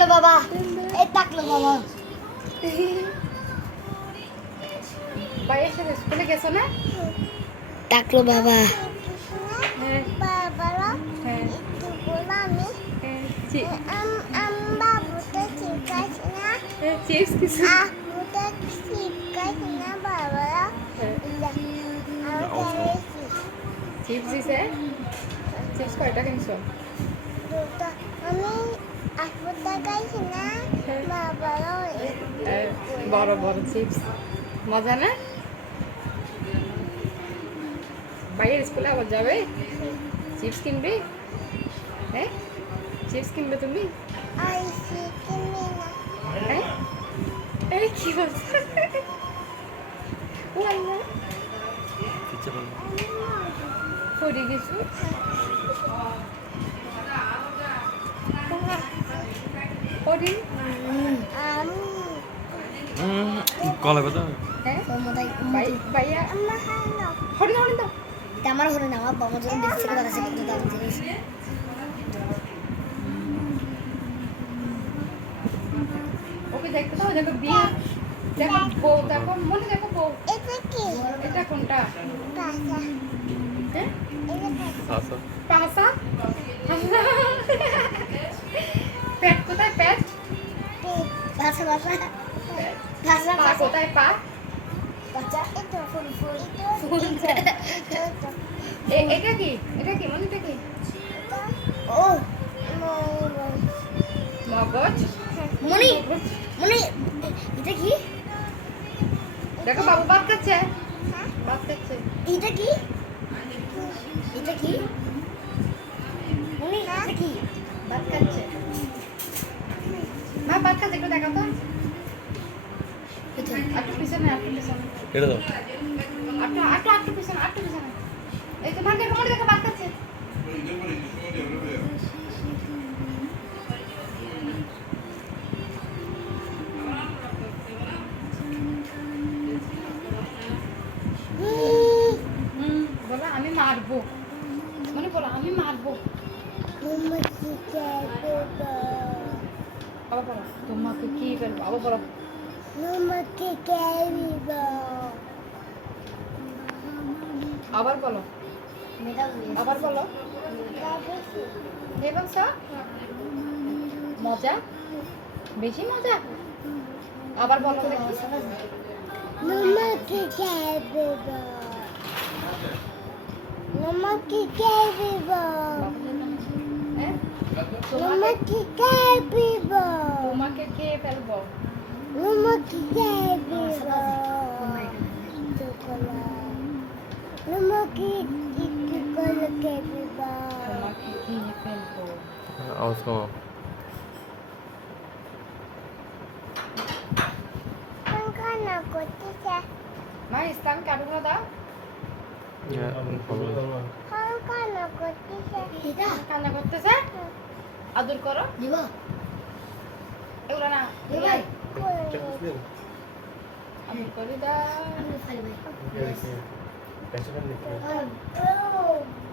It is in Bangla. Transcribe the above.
টাকলো বাবা, এই টাকলো বাবা। ভাইয়ের সাথে স্কুলে গেছো না? টাকলো বাবা। হ্যাঁ বাবারা হ্যাঁ একটু বললাম বাবুটা ঠিক আছে না চিপস কিছু আবুটা ঠিক আছে না বাবারা চিপস দিছে চিপস কয়টা কিনছো দুটো আমি আবুটা খাইছি না বাবারা বড় বড় চিপস মজা না ভাইয়ের স্কুলে আবার যাবে চিপস কিনবে হ্যাঁ চিপস কিনবে তুমি আইসি কিনে না হ্যাঁ এই কি বলছো আল্লাহ পড়ে গেছো পড়ি আমি কলা কথা হ্যাঁ মমতাই ভাইয়া আম্মা হানো হরি না হরি না এটা আমার হলো না, আমার বাবা যখন দেখছে কথা বলতে দাম জিনিস। ওকে দেখতে দাও দেখো বিয়ে দেখো বউ দেখো মনে দেখো বউ এটা কি এটা কোনটা পাসা হ্যাঁ এটা পাসা আচ্ছা পাসা পেট কোথায় পেট বাসা বাসা বাসা পা কোথায় পা বাচ্চা এটা ফুল ফুল এটা কি মানে এটা কি ও মগজ মনি মনি এটা কি দেখো বাবু ভাত খাচ্ছে ভাত খাচ্ছে এটা কি এটা কি মনি এটা কি ভাত খাচ্ছে মা ভাত খাচ্ছে একটু দেখাও তো একটু পিছনে এটা দাও একটু পিছনে এই তো মনে দেখো ভাত খাচ্ছে বলো আমি মারবো মনে বলো আমি মারবো আবার বলো তোমাকে কি ফেলবো আবার বলো আবার বলো আবার বলো এই বলছো মজা বেশি মজা আবার বলো দেখি হ্যাঁ? তোমাকে কে ফেলবো তোমাকে কি ফেলবো আওয়াজ কমাও মা ইসলাম কাটুগুলো দাও কান্না করতেছে আদর করো দিব এগুলো না ভাই আদর করে দাও আমি খালি ভাই পেছনে Oh.